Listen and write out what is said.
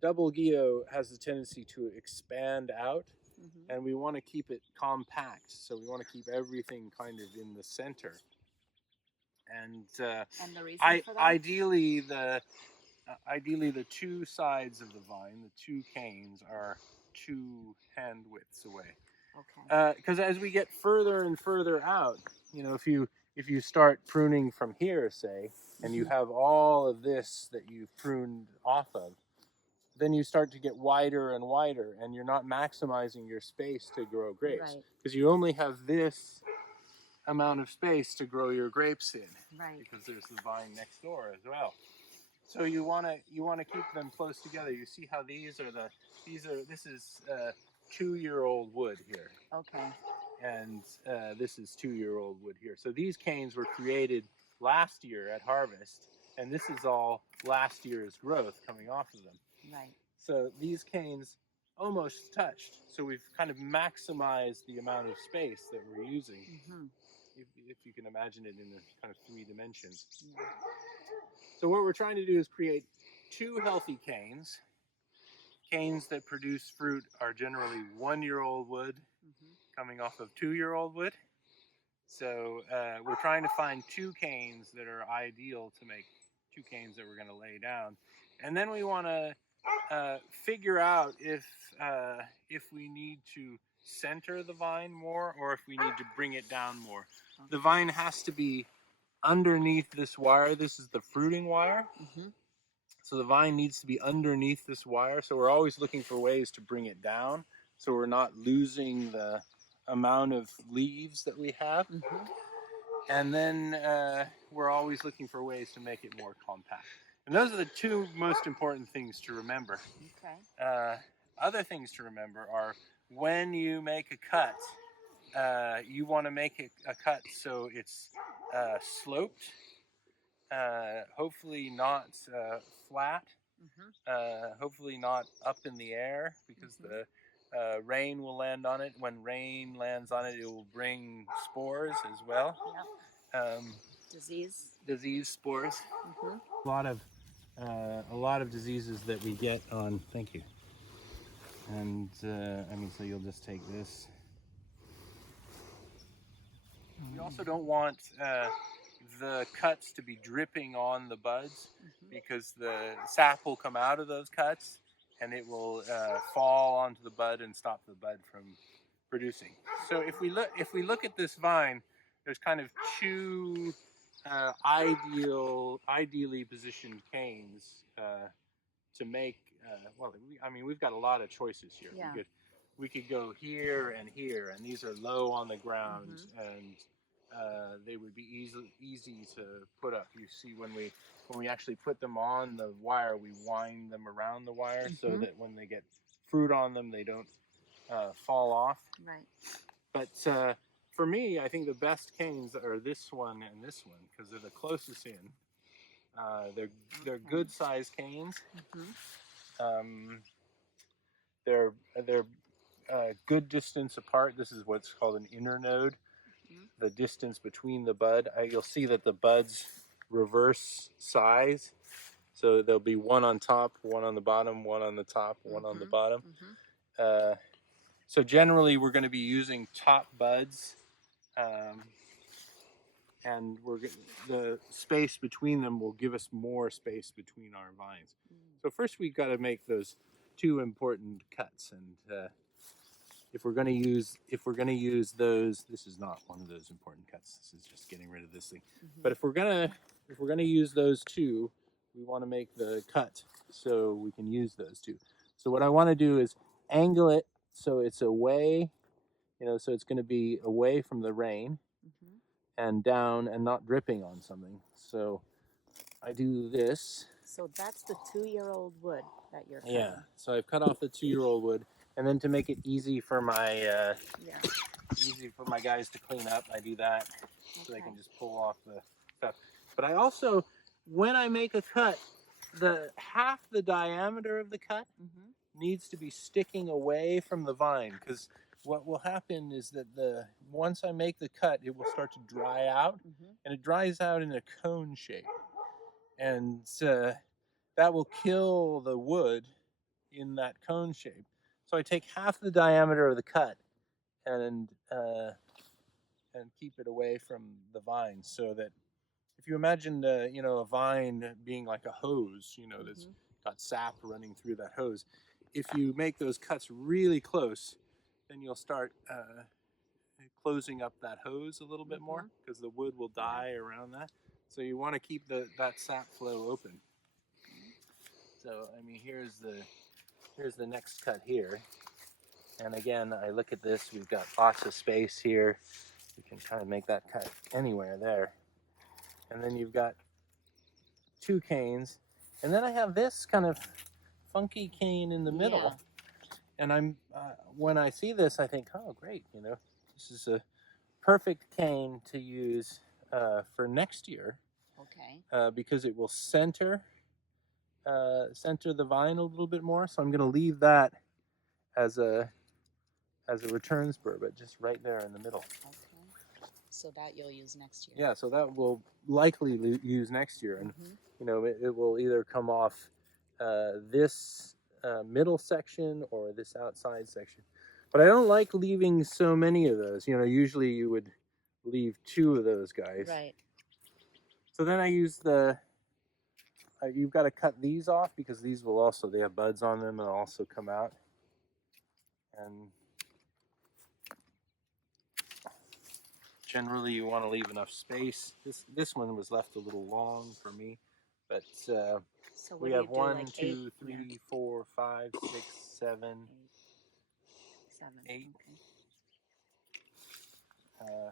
double guyot has a tendency to expand out, Mm-hmm. and we want to keep it compact. So we want to keep everything kind of in the center. And And the reason for that? ideally the two sides of the vine, the two canes, are 2 hand widths away. Okay. Because as we get further and further out, if you start pruning from here, say, and you have all of this that you've pruned off of, then you start to get wider and wider, and you're not maximizing your space to grow grapes, Right. because you only have this amount of space to grow your grapes in, Right. because there's the vine next door as well. So you want to keep them close together. You see how this is 2-year-old wood here, Okay. and this is 2-year-old wood here. So these canes were created last year at harvest, and this is all last year's growth coming off of them. Right. So these canes almost touched. So we've kind of maximized the amount of space that we're using, Mm-hmm. if you can imagine it in the kind of 3 dimensions. Yeah. So what we're trying to do is create 2 healthy canes. Canes that produce fruit are generally 1-year-old wood Mm-hmm. coming off of 2-year-old wood. So we're trying to find 2 canes that are ideal to make 2 canes that we're going to lay down. And then we want to figure out if we need to center the vine more, or if we need to bring it down more. Okay. The vine has to be underneath this wire. This is the fruiting wire. Mm-hmm. So the vine needs to be underneath this wire. So we're always looking for ways to bring it down, so we're not losing the amount of leaves that we have. Mm-hmm. And then we're always looking for ways to make it more compact. And those are the 2 most important things to remember. Okay. Other things to remember are, when you make a cut, you want to make a cut so it's sloped, hopefully not flat, Mm-hmm. hopefully not up in the air, because Mm-hmm. the rain will land on it. When rain lands on it, it will bring spores as well. Yep. Um, Disease spores. Mm-hmm. A lot of diseases that we get on. Thank you. And so you'll just take this. We also don't want the cuts to be dripping on the buds, because the sap will come out of those cuts, and it will fall onto the bud and stop the bud from producing. So if we look at this vine, there's kind of 2 ideally positioned canes to make. We've got a lot of choices here. Yeah. We could go here, and these are low on the ground, and they would be easy to put up. You see, when we actually put them on the wire, we wind them around the wire, so that when they get fruit on them, they don't fall off. Right. But for me, I think the best canes are this one and this one, because they're the closest in. They're good sized canes. They're good distance apart. This is what's called an internode. The distance between the bud. You'll see that the buds reverse size. So there'll be one on top, one on the bottom, one on the top, one on the bottom. So generally we're going to be using top buds, and the space between them will give us more space between our vines. So first we've got to make those 2 important cuts, and if we're going to use those, this is not one of those important cuts. This is just getting rid of this thing. But if we're gonna use those 2, we want to make the cut so we can use those 2. So what I want to do is angle it so it's away, so it's going to be away from the rain and down and not dripping on something. So I do this. So that's the 2-year-old wood that you're cutting. Yeah. So I've cut off the 2-year-old wood, and then to make it easy for my guys to clean up, I do that, so they can just pull off the stuff. But I also, when I make a cut, half the diameter of the cut needs to be sticking away from the vine, because what will happen is that once I make the cut, it will start to dry out, and it dries out in a cone shape, and that will kill the wood in that cone shape. So I take half the diameter of the cut and keep it away from the vine, so that if you imagine a vine being like a hose, that's got sap running through that hose. If you make those cuts really close, then you'll start closing up that hose a little bit more, because the wood will die around that. So you want to keep that sap flow open. So I mean, here's the next cut here, and again, I look at this. We've got lots of space here. We can kind of make that cut anywhere there, and then you've got 2 canes, and then I have this kind of funky cane in the middle. And I'm when I see this, I think, oh, great, this is a perfect cane to use for next year. Okay. Because it will center the vine a little bit more. So I'm going to leave that as a return spur, but just right there in the middle. Okay. So that you'll use next year. Yeah, so that will likely use next year, and it will either come off this middle section or this outside section. But I don't like leaving so many of those. Usually you would leave 2 of those guys. Right. So then I use you've got to cut these off, because these will also, they have buds on them and also come out. And generally you want to leave enough space. This one was left a little long for me, but So we have 1, 2, 3, 4, 5, 6, 7, 8. Okay.